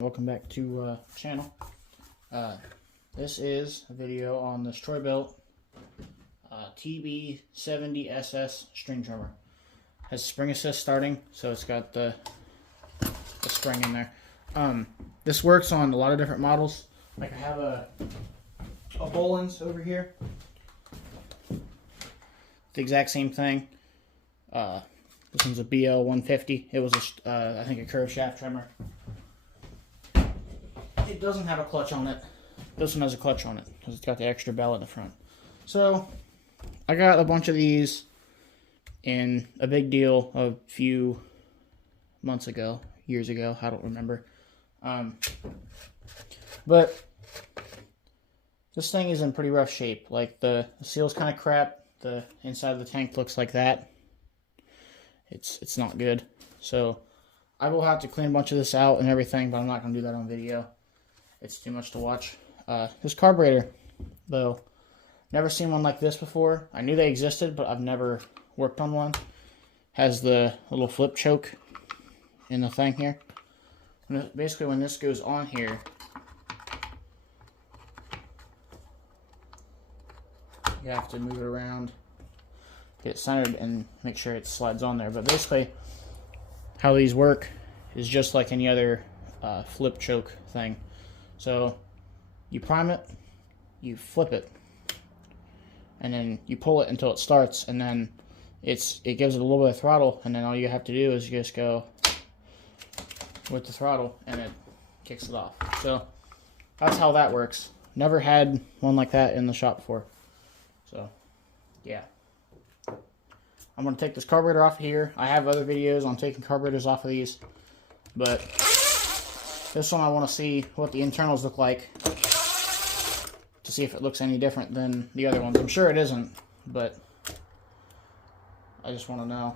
Welcome back to channel. This is a video on this Bilt TB70SS string trimmer. Has spring assist starting, so it's got the spring in there. This works on a lot of different models. Like I have a Boland's over here. The exact same thing. This one's a BL150. It was I think a curved shaft trimmer. It doesn't have a clutch on it. This one has a clutch on it because it's got the extra bell in the front. So I got a bunch of these in a big deal a few months ago, years ago, I don't remember. But this thing is in pretty rough shape. Like the seal's kind of crap. The inside of the tank looks like that. It's not good. So I will have to clean a bunch of this out and everything, but I'm not going to do that on video. It's too much to watch. This carburetor, though, never seen one like this before. I knew they existed, but I've never worked on one. Has the little flip choke in the thing here. Basically, when this goes on here, you have to move it around, get it centered, and make sure it slides on there. But basically, how these work is just like any other flip choke thing. So you prime it, you flip it, and then you pull it until it starts, and then it gives it a little bit of throttle, and then all you have to do is you just go with the throttle and it kicks it off. So that's how that works. Never had one like that in the shop before. So yeah. I'm going to take this carburetor off of here. I have other videos on taking carburetors off of these, but this one I want to see what the internals look like to see if it looks any different than the other ones. I'm sure it isn't, but I just want to know.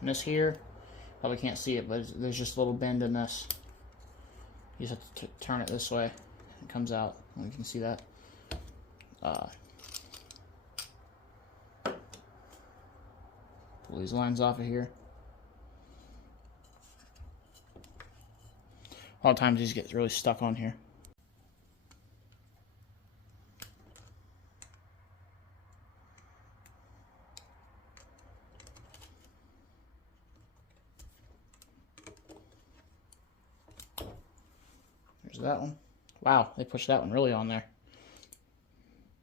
And this here, probably can't see it, but there's just a little bend in this. You just have to turn it this way. It comes out. You can see that. Pull these lines off of here. A lot of times these get really stuck on here. There's that one. Wow, they pushed that one really on there.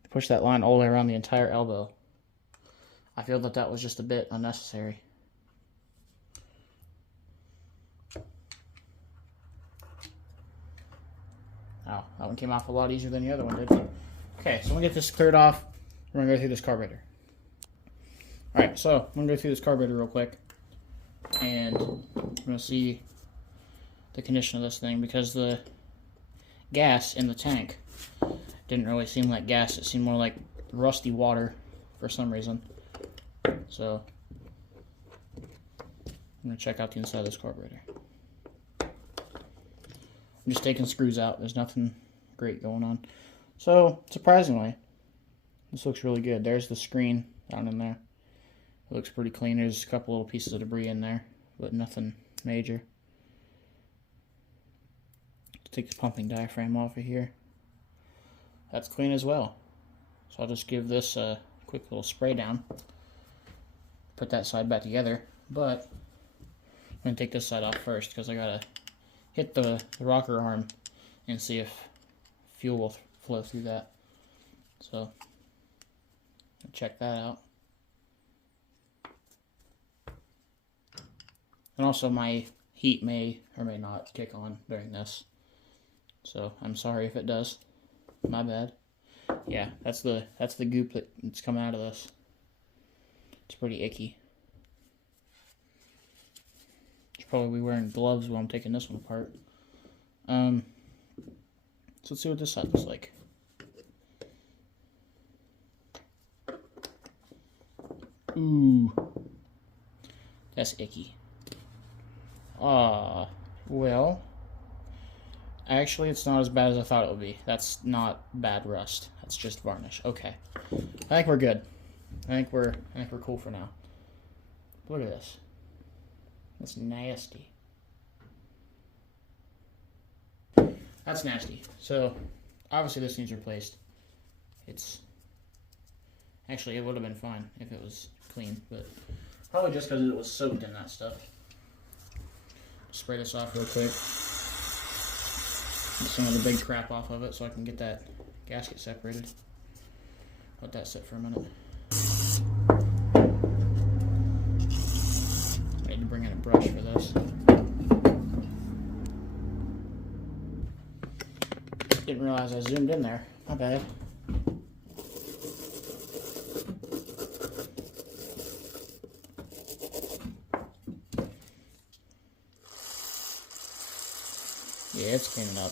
They pushed that line all the way around the entire elbow. I feel that that was just a bit unnecessary. Wow, that one came off a lot easier than the other one did. Okay, so I'm going to get this cleared off. We're going to go through this carburetor. Alright, so I'm going to go through this carburetor real quick. And we're going to see the condition of this thing, because the gas in the tank didn't really seem like gas. It seemed more like rusty water for some reason. So I'm going to check out the inside of this carburetor. I'm just taking screws out. There's nothing great going on. So, surprisingly, this looks really good. There's the screen down in there. It looks pretty clean. There's a couple little pieces of debris in there, but nothing major. Take the pumping diaphragm off of here. That's clean as well. So I'll just give this a quick little spray down. Put that side back together. But I'm going to take this side off first, because I got to hit the rocker arm and see if fuel will flow through that. So check that out. And also my heat may or may not kick on during this. So I'm sorry if it does. My bad. Yeah, that's the goop that's coming out of this. It's pretty icky. Should probably be wearing gloves while I'm taking this one apart. So let's see what this side looks like. Ooh, that's icky. Well, actually, it's not as bad as I thought it would be. That's not bad rust. That's just varnish. Okay, I think we're good. I think we're cool for now. Look at this. That's nasty. That's nasty. So, obviously this needs replaced. Actually, it would have been fine if it was clean, but probably just because it was soaked in that stuff. Spray this off real quick. Get some of the big crap off of it so I can get that gasket separated. Let that sit for a minute. I need to bring in a brush for this. Didn't realize I zoomed in there. My bad. Yeah, it's cleaning up.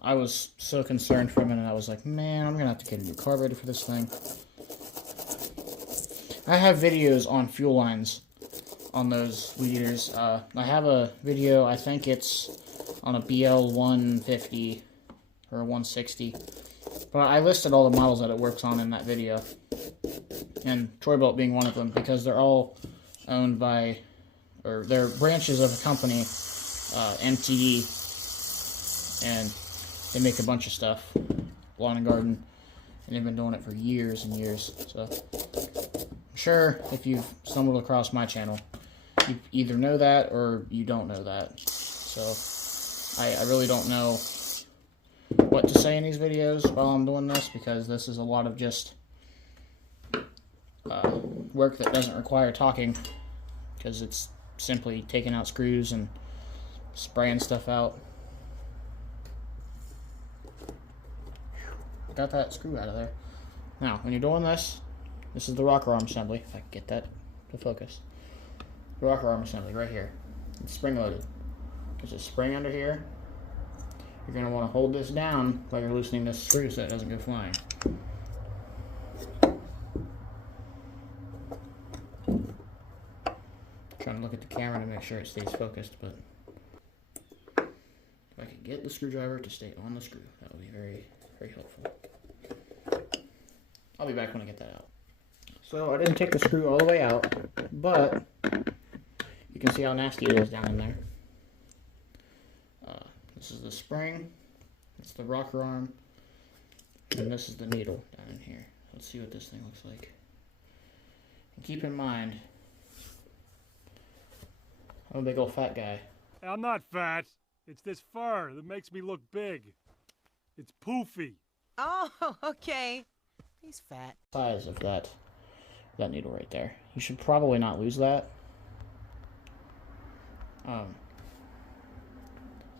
I was so concerned for a minute. I was like, man, I'm going to have to get a new carburetor for this thing. I have videos on fuel lines on those weed eaters. I have a video, I think it's on a BL 150 or 160. But I listed all the models that it works on in that video. And Bilt being one of them, because they're all owned by, or they're branches of a company, MTD, and they make a bunch of stuff, lawn and garden, and they've been doing it for years and years. So I'm sure if you've stumbled across my channel, you either know that or you don't know that. So I really don't know what to say in these videos while I'm doing this, because this is a lot of just work that doesn't require talking, because it's simply taking out screws and spraying stuff out. Got that screw out of there. Now, when you're doing this, this is the rocker arm assembly, if I can get that to focus. The rocker arm assembly right here. It's spring loaded. There's a spring under here. You're going to want to hold this down while you're loosening this screw so it doesn't go flying. Trying to look at the camera to make sure it stays focused, but if I could get the screwdriver to stay on the screw, that would be very, very helpful. I'll be back when I get that out. So I didn't take the screw all the way out, but you can see how nasty it is down in there. This is the spring, it's the rocker arm, and this is the needle down in here. Let's see what this thing looks like. And keep in mind, I'm a big old fat guy. I'm not fat. It's this fur that makes me look big. It's poofy. Oh, okay. He's fat. Size of that needle right there. You should probably not lose that.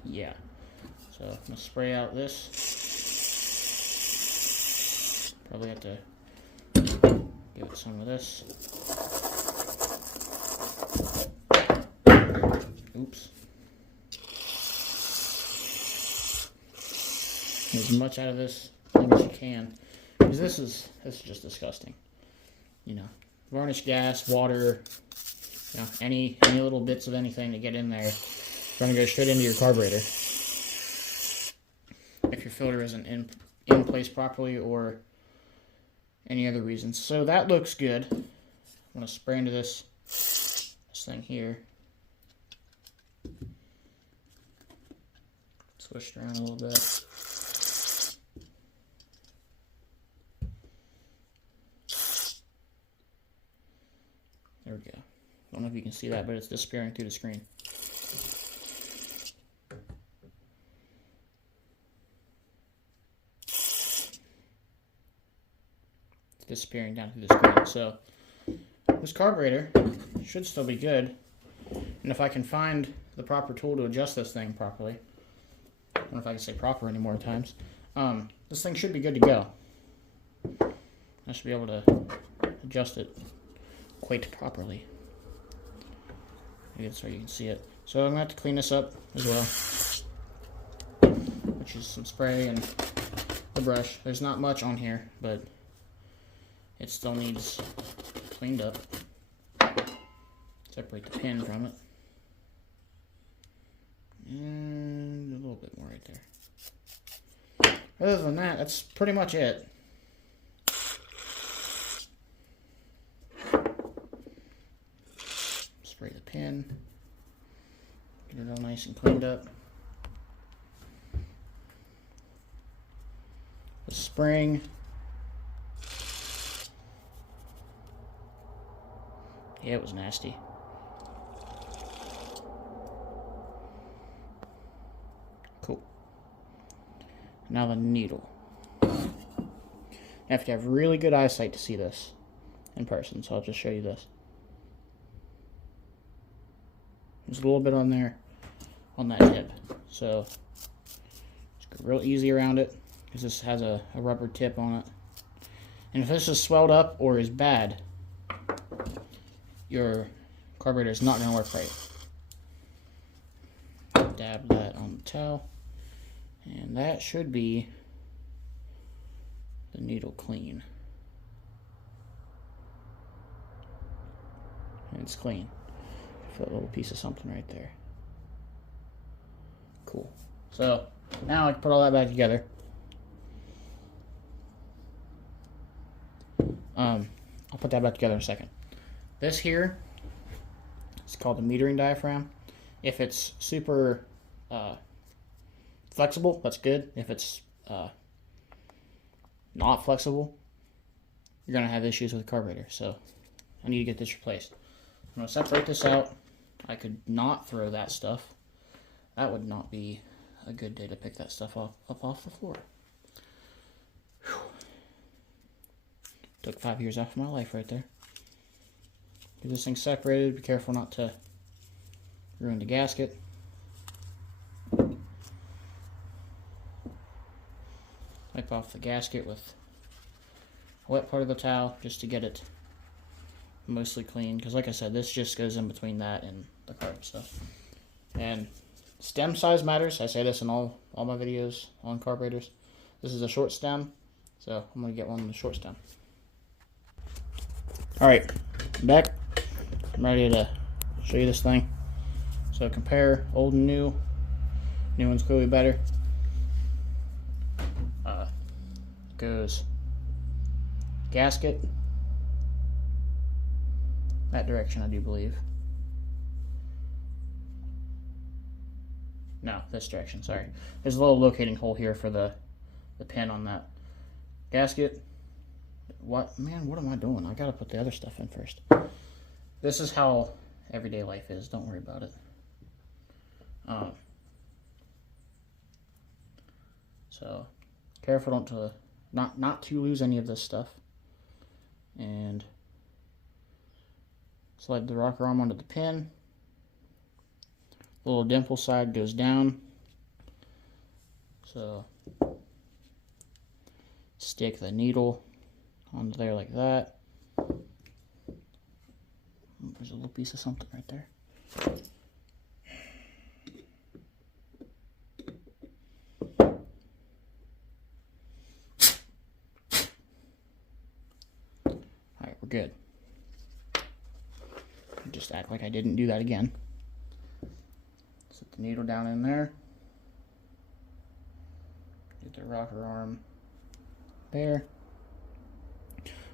Yeah. So I'm gonna spray out this. Probably have to give it some of this. Oops. As much out of this thing as you can, because this is just disgusting. You know, varnish gas, water, you know, any little bits of anything to get in there, going to go straight into your carburetor. If your filter isn't in place properly or any other reasons. So that looks good. I'm going to spray into this thing here. Switch it around a little bit. There we go. I don't know if you can see that, but it's disappearing through the screen. It's disappearing down through the screen. So this carburetor should still be good. And if I can find the proper tool to adjust this thing properly, I don't know if I can say proper any more times, this thing should be good to go. I should be able to adjust it quite properly. Maybe that's where you can see it. So I'm going to have to clean this up as well, which is some spray and the brush. There's not much on here, but it still needs cleaned up. Separate the pin from it. And a little bit more right there. Other than that, that's pretty much it. Spray the pin. Get it all nice and cleaned up. the spring. Yeah, it was nasty. Cool. Now the needle. You have to have really good eyesight to see this in person, so I'll just show you this. There's a little bit on there, on that tip. So, just go real easy around it, because this has a rubber tip on it. And if this is swelled up or is bad, your carburetor is not going to work right. Dab that on the towel, and that should be the needle clean. And it's clean. Feel a little piece of something right there. Cool. So now I can put all that back together. I'll put that back together in a second. This here is called the metering diaphragm. If it's super flexible, that's good. If it's not flexible, you're going to have issues with the carburetor. So I need to get this replaced. I'm going to separate this out. I could not throw that stuff. That would not be a good day to pick that stuff up off the floor. Whew. Took 5 years off of my life right there. Get this thing separated. Be careful not to ruin the gasket. Wipe off the gasket with a wet part of the towel just to get it mostly clean, because like I said, this just goes in between that and the carb stuff. And stem size matters. I say this in all my videos on carburetors. This is a short stem, so I'm going to get one with a short stem. Alright, I'm back. I'm ready to show you this thing. So compare old and new. New one's clearly better. Goes gasket that direction, I do believe. No, this direction, sorry. There's a little locating hole here for the pin on that gasket. What, man, what am I doing? I gotta put the other stuff in first. This is how everyday life is, don't worry about it. So careful not to lose any of this stuff. And slide the rocker arm onto the pin. The little dimple side goes down. So stick the needle onto there like that. There's a little piece of something right there. Alright, we're good. Just act like I didn't do that again. Set the needle down in there. Get the rocker arm there.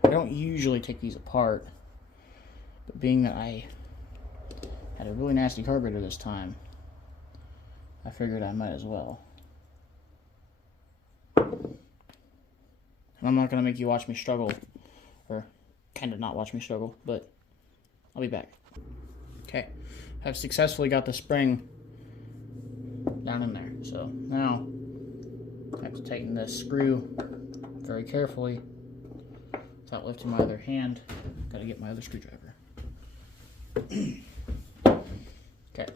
I don't usually take these apart, but being that I had a really nasty carburetor this time, I figured I might as well. And I'm not going to make you watch me struggle, or kind of not watch me struggle, but I'll be back. Okay, I've successfully got the spring down in there. So now I have to tighten this screw very carefully without lifting my other hand. Got to get my other screwdriver. Okay. Get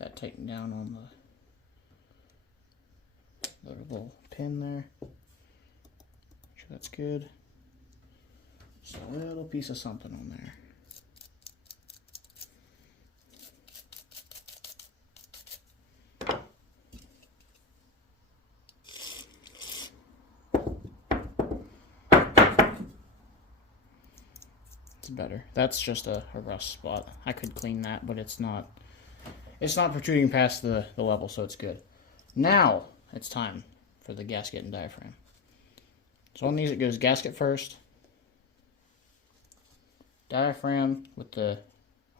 that tightened down on the little pin there. Make sure that's good. Just a little piece of something on there. It's better. That's just a rust spot. I could clean that, but it's not protruding past the level, so it's good. Now it's time for the gasket and diaphragm. So on these it goes gasket first, diaphragm with the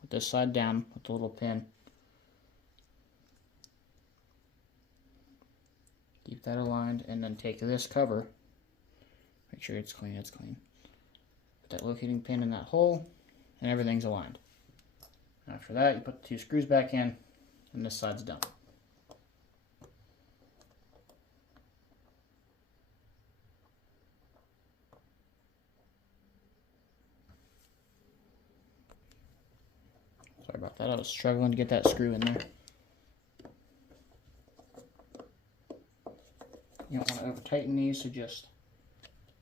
with this side down with the little pin. Keep that aligned, and then take this cover. Make sure it's clean, Put that locating pin in that hole, and everything's aligned. After that, you put the 2 screws back in, and this side's done. Sorry about that, I was struggling to get that screw in there. You don't want to over tighten these, so just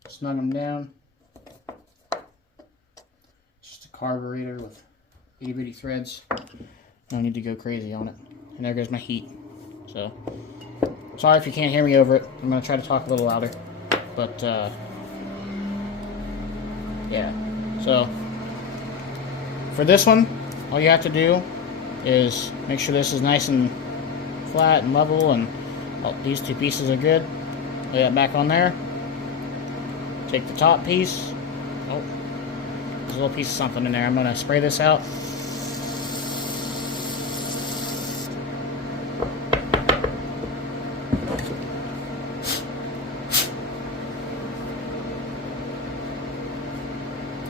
snug them down. Just a carburetor with itty bitty threads. No need to go crazy on it. And there goes my heat. So, sorry if you can't hear me over it. I'm going to try to talk a little louder. But, yeah. So, for this one, all you have to do is make sure this is nice and flat and level, and these 2 pieces are good. Lay that back on there. Take the top piece. Oh, there's a little piece of something in there. I'm going to spray this out.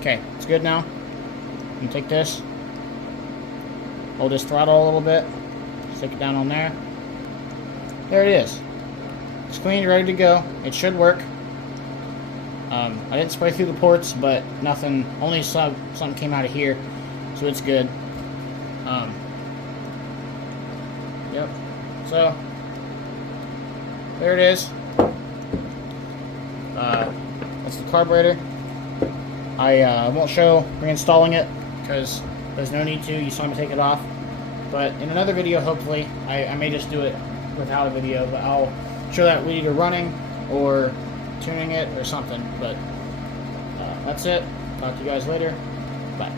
Okay, it's good now. You can take this. Hold this throttle a little bit. Stick it down on there. There it is. It's clean, ready to go. It should work. I didn't spray through the ports, but nothing, only something came out of here, so it's good. Yep. So, there it is. That's the carburetor. I won't show reinstalling it, because there's no need to. You saw me take it off. But in another video, hopefully, I may just do it without a video, but I'll show that weed eater running or tuning it or something. But that's it. Talk to you guys later. Bye.